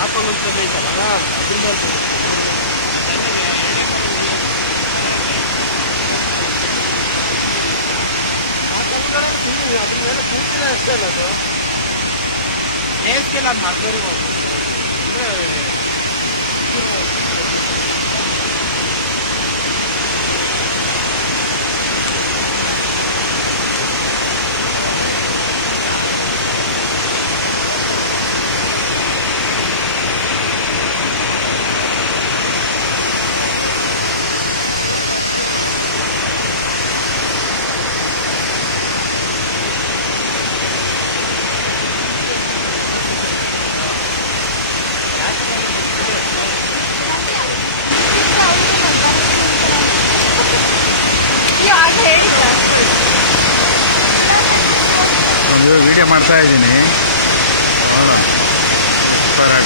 ಟಾಪಲ್ಲಿ ಅಂತಂದ್ರೆ ಐತಲ್ಲ ಅದ್ರಿಂದ ಆ ಕಲ್ಲುಗಳ ಸುಮ್ಮನೆ ಅದ್ರ ಮೇಲೆ ಕೂತಿಲ್ಲ ಅಷ್ಟೇ ಅಲ್ಲ ಅದು ನೇಸ್ಗೆಲ್ಲ ಅದು ಮರ್ದೋರ್ಬೋದು ಅಂದರೆ ಒಂದು ವಿಡಿಯೋ ಮಾಡ್ತಾ ಇದ್ದೀನಿ.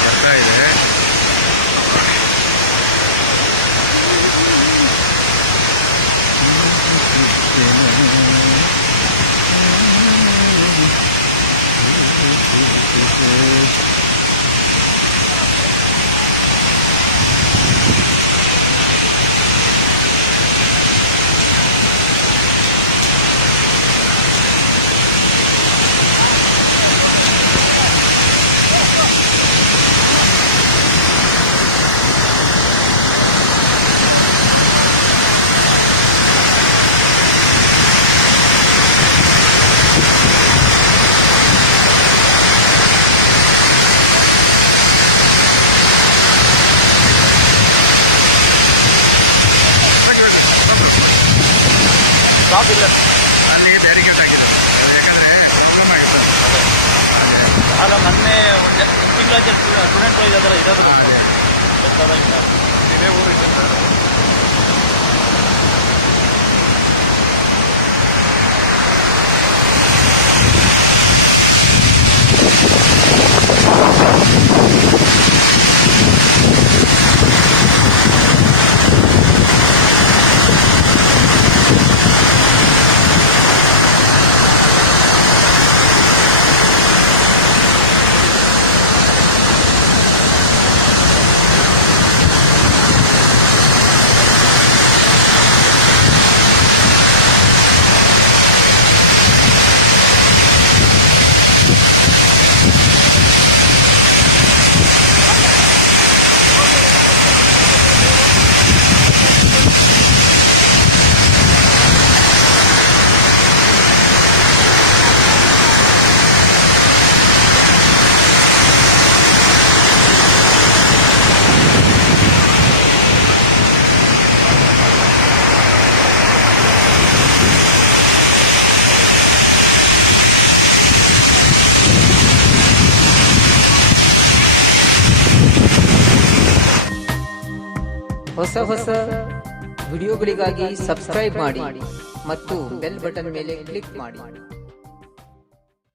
ಬರ್ತಾ ಇದೆ. ಇಲ್ಲ ಅಲ್ಲಿಗೆ ಬ್ಯಾರಿಕೇಡ್ ಆಗಿದೆ, ಯಾಕಂದರೆ ಪ್ರಾಬ್ಲಮ್ ಆಗುತ್ತೆ. ಅಲ್ಲ ಮೊನ್ನೆ ಒಂದು ತಿಂಗಳ ಸ್ಟೂಡೆಂಟ್ ಇದಾದ್ರೆ ಇರೋದು ಇದೇ ಊರು ಇದೆ. ಹೊಸ ವಿಡಿಯೋಗಳಿಗಾಗಿ ಸಬ್ಸ್ಕ್ರೈಬ್ ಮಾಡಿ ಮತ್ತು ಬೆಲ್ ಬಟನ್ ಮೇಲೆ ಕ್ಲಿಕ್ ಮಾಡಿ.